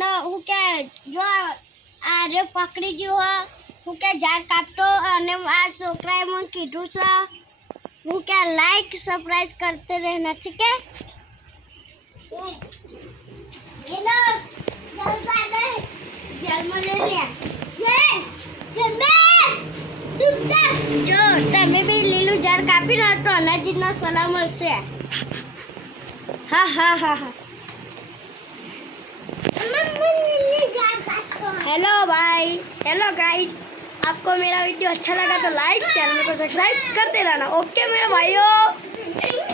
ના હું કે જો આ રે પકડી ગયો હો હું કે ઝાડ કાપતો અને આ છોકરાએ મને કીધું છે હું કે લાઈક સબસ્ક્રાइब करते रहना ठीक है ये लो जल में ले लिया ये मैं डूब जा जो તમે બી લીલું ઝાડ કાપી ના તો અનાજીનો સલાહ મળશે હા हेलो भाई हेलो गाइज आपको मेरा वीडियो अच्छा लगा तो लाइक चैनल को सब्सक्राइब करते रहना ओके मेरे भाइयों।